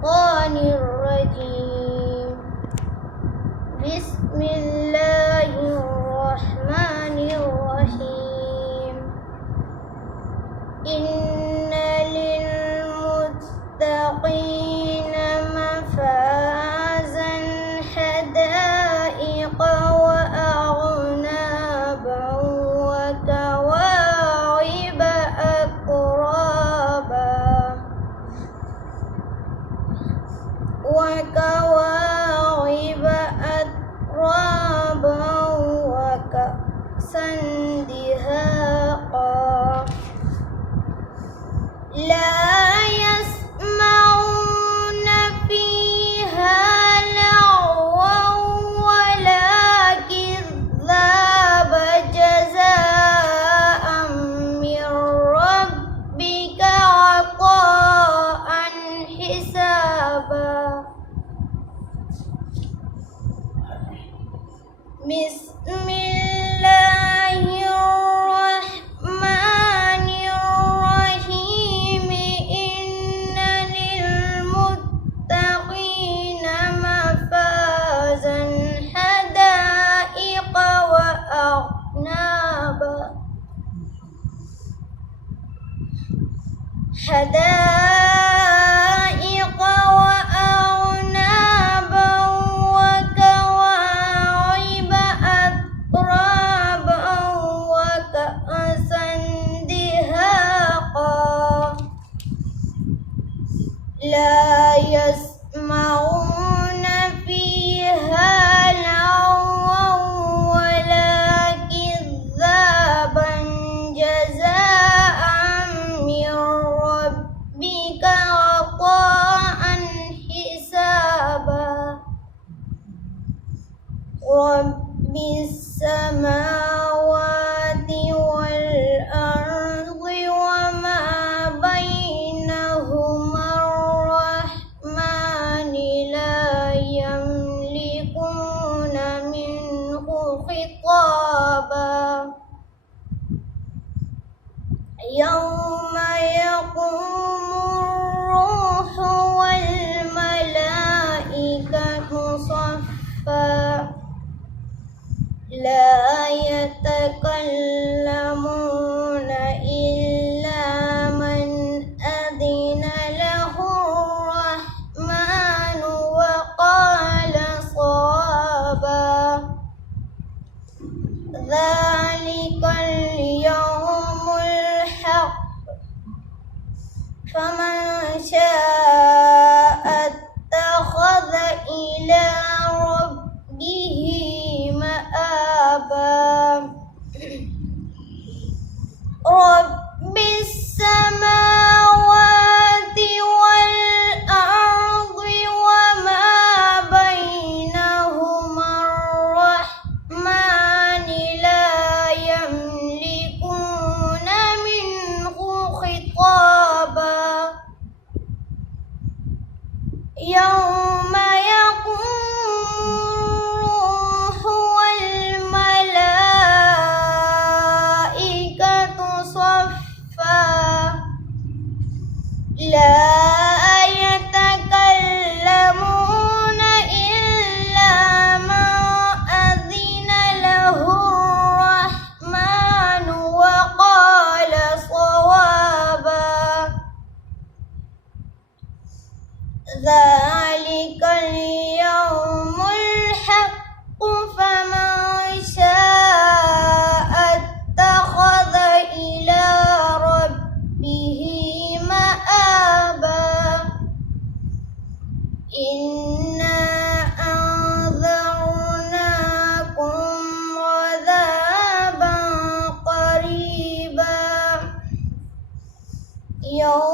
الشيطان الرجيم. بسم الله الرحمن الرحيم. إن للمتقين مفازا حدائق وأعنابا وكواعب أترابا وكأسا دهاقا لا يسمعون فيها لغوا ولا كذابا جزاء من ربك عطاء حسابا. بسم الله الرحمن الرحيم. إن للمتقين مفازا حدائق وأعنابا وكواعب أترابا وكأسا دهاقا لا يسمعون فيها لغوا ولا كذابا جزاء من ربك عطاء حسابا. رب السماوات والأرض وما بينهما الرحمن لا يملكون منه خطابا. يوم يقوم الروح والملائكة صفا لا يتكلمون إلا من أذن له الرحمن وقال صوابا. ذلك اليوم الحق فمن شاء اتخذ إلى ربه مآبا. رب السماوات والأرض وما بينهما الرحمن لا يملكون منه خطابا. يوم يقوم الروح والملائكة صفا لا يتكلمون إلا من أذن له الرحمن وقال صوابا. ذلك اليوم الحق فمن شاء اتخذ إلى ربه مآبا. إنا أنذرناكم عذابا قريبا. يوم